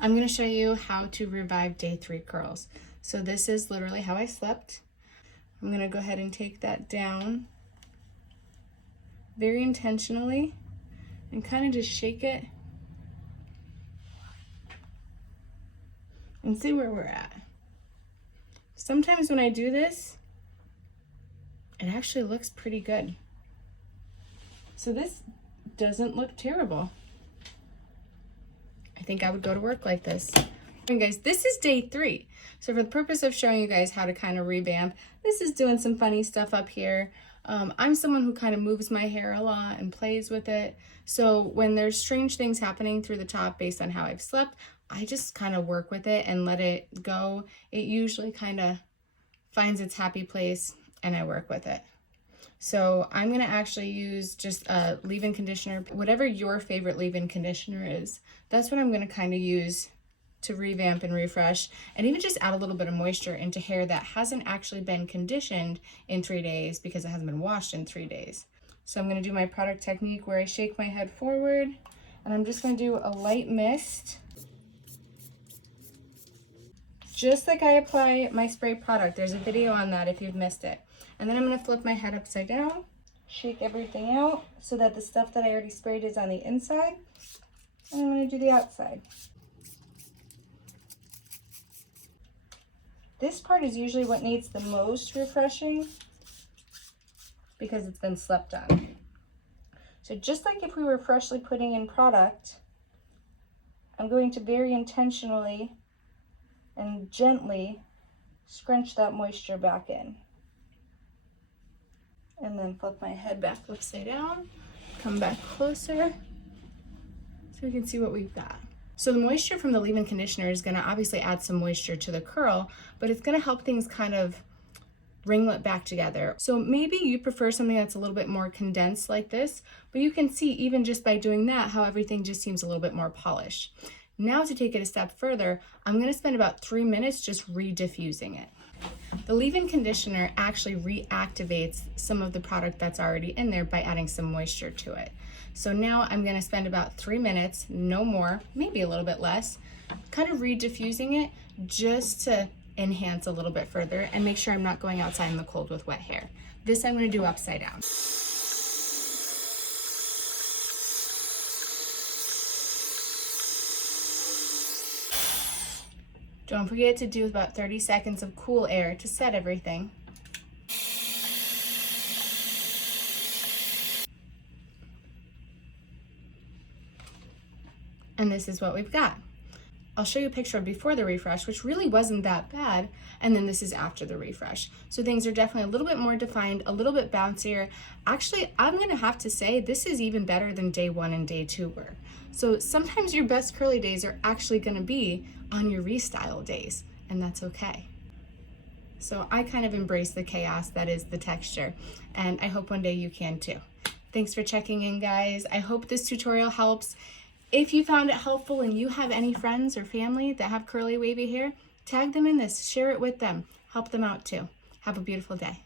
I'm going to show you how to revive day 3 curls. So this is literally how I slept. I'm going to go ahead and take that down very intentionally and kind of just shake it and see where we're at. Sometimes when I do this, it actually looks pretty good. So this doesn't look terrible. I think I would go to work like this. And guys, this is day 3. So for the purpose of showing you guys how to kind of revamp, this is doing some funny stuff up here. I'm someone who kind of moves my hair a lot and plays with it. So when there's strange things happening through the top based on how I've slept, I just kind of work with it and let it go. It usually kind of finds its happy place and I work with it. So I'm going to actually use just a leave-in conditioner, whatever your favorite leave-in conditioner is. That's what I'm going to kind of use to revamp and refresh, and even just add a little bit of moisture into hair that hasn't actually been conditioned in 3 days because it hasn't been washed in 3 days. So I'm going to do my product technique where I shake my head forward, and I'm just going to do a light mist, just like I apply my spray product. There's a video on that if you've missed it. And then I'm going to flip my head upside down, shake everything out so that the stuff that I already sprayed is on the inside, and I'm going to do the outside. This part is usually what needs the most refreshing because it's been slept on. So just like if we were freshly putting in product, I'm going to very intentionally and gently scrunch that moisture back in. And then flip my head back upside down, come back closer so we can see what we've got. So the moisture from the leave-in conditioner is going to obviously add some moisture to the curl, but it's going to help things kind of ringlet back together. So maybe you prefer something that's a little bit more condensed like this, but you can see even just by doing that how everything just seems a little bit more polished. Now to take it a step further, I'm going to spend about 3 minutes just re-diffusing it. The leave-in conditioner actually reactivates some of the product that's already in there by adding some moisture to it. So now I'm going to spend about 3 minutes, no more, maybe a little bit less, kind of re-diffusing it just to enhance a little bit further and make sure I'm not going outside in the cold with wet hair. This I'm going to do upside down. Don't forget to do about 30 seconds of cool air to set everything. And this is what we've got. I'll show you a picture of before the refresh, which really wasn't that bad, and then this is after the refresh. So things are definitely a little bit more defined, a little bit bouncier. Actually, I'm gonna have to say this is even better than day 1 and day 2 were. So sometimes your best curly days are actually gonna be on your restyle days, and that's okay. So I kind of embrace the chaos that is the texture, and I hope one day you can too. Thanks for checking in, guys. I hope this tutorial helps. If you found it helpful and you have any friends or family that have curly wavy hair, tag them in this, share it with them, help them out too. Have a beautiful day.